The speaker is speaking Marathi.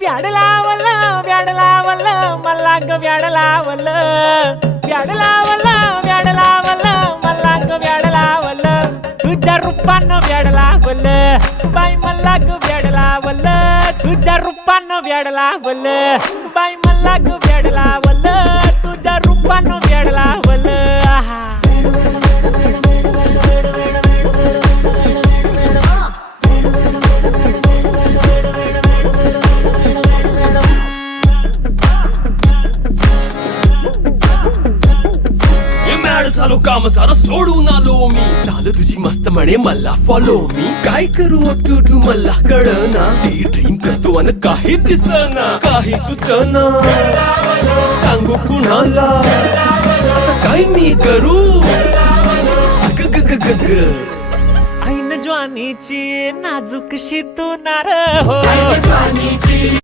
व्याड लावलं मला ग व्याड लावलं मला ग व्याड लावलं तुझ्या रूपानं व्याड लावलं बाई मला ग व्याड लावलं तुझ्या रूपानं व्याड लावलं बाई मला ग व्याड लावलं तुझ्या रूपानं व्याड लावलं आहा झालो काम सारा सोडून आलो मी झालं तुझी मस्त म्हणे मला फॉलो मी काय करू टू मला कळना ती ड्रीम करतो आणि काही दिसना काही सुचना सांगू कुणाला आता काय मी करू अग ग ग ग ग ऐन ज्वानीची नाजूकशी तू नार हो ज्वानीची